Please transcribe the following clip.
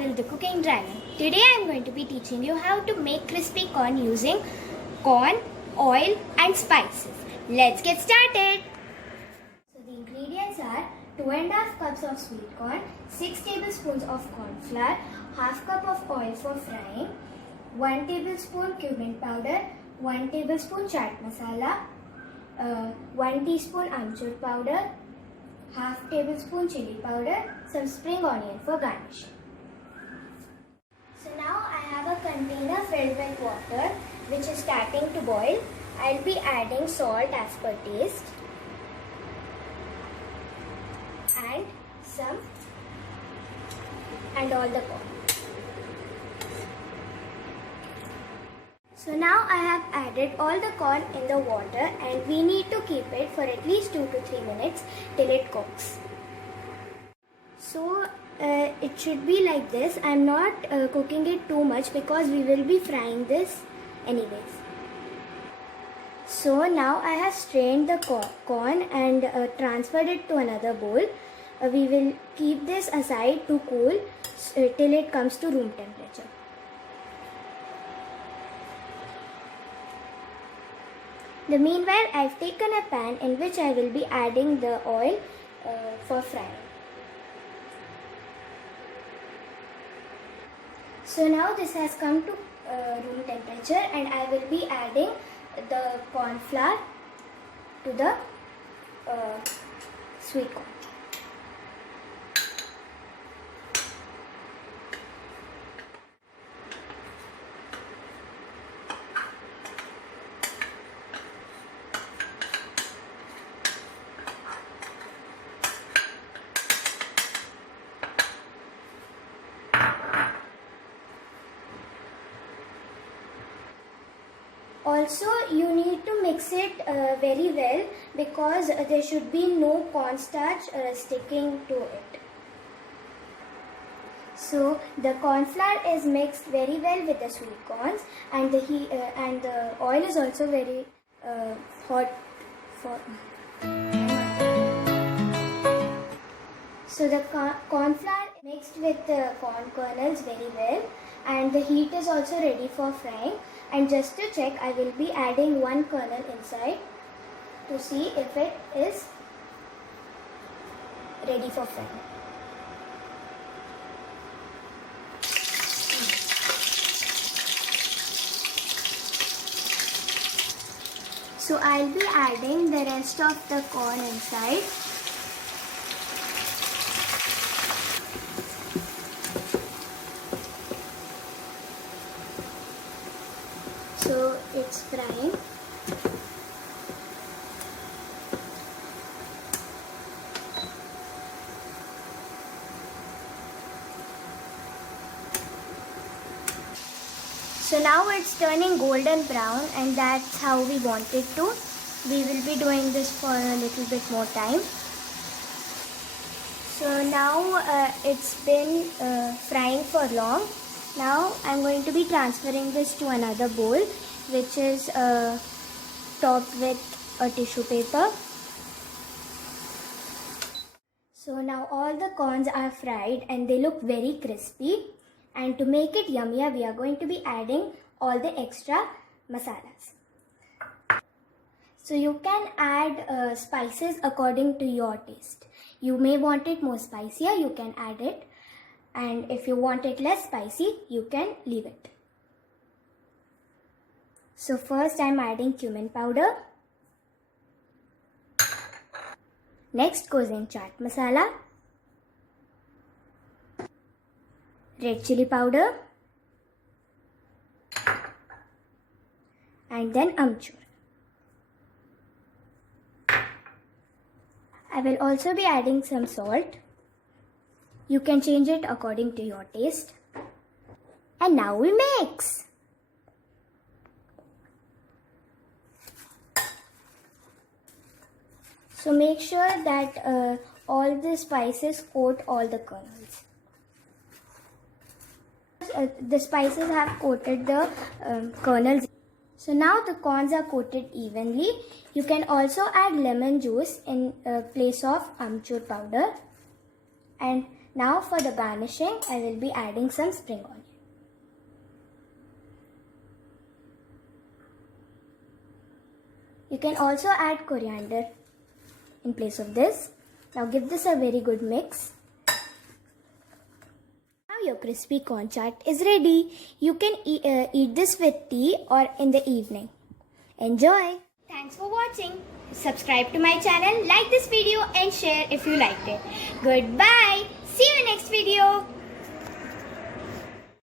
channel The Cooking Dragon. Today I am going to be teaching you how to make crispy corn using corn, oil and spices. Let's get started. So the ingredients are 2.5 cups of sweet corn, 6 tablespoons of corn flour, half cup of oil for frying, 1 tablespoon cumin powder, 1 tablespoon chaat masala, 1 teaspoon amchur powder, half tablespoon chili powder, some spring onion for garnish. So now I have a container filled with water which is starting to boil. I'll be adding salt as per taste and all the corn. So now I have added all the corn in the water and we need to keep it for at least 2 to 3 minutes till it cooks. So it should be like this. I am not cooking it too much because we will be frying this anyways. So now I have strained the corn and transferred it to another bowl. We will keep this aside to cool till it comes to room temperature. Meanwhile, I have taken a pan in which I will be adding the oil for frying. So now this has come to room temperature and I will be adding the corn flour to the sweet corn. Also, you need to mix it very well because there should be no cornstarch sticking to it. So the corn flour is mixed very well with the sweet corns and the oil is also very hot for. So the corn flour mixed with the corn kernels very well and the heat is also ready for frying. And just to check, I will be adding one kernel inside to see if it is ready for frying. So I'll be adding the rest of the corn inside. So it's frying. So now it's turning golden brown and that's how we want it to. We will be doing this for a little bit more time. So now it's been frying for long. Now I'm going to be transferring this to another bowl which is topped with a tissue paper. So now all the corns are fried and they look very crispy, and to make it yummier we are going to be adding all the extra masalas. So you can add spices according to your taste. You may want it more spicier, you can add it. And if you want it less spicy, you can leave it. So first I am adding cumin powder. Next goes in chaat masala, red chili powder, and then amchur. I will also be adding some salt. You can change it according to your taste. And now we mix. So make sure that all the spices coat all the kernels. The spices have coated the kernels. So now the corns are coated evenly. You can also add lemon juice in place of amchur powder. And Now for the garnishing, I will be adding some spring onion. You can also add coriander in place of this. Now give this a very good mix. Now your crispy corn chaat is ready. You can eat this with tea or in the evening. Enjoy! Thanks for watching. Subscribe to my channel, like this video and share if you liked it. Goodbye. See you next video.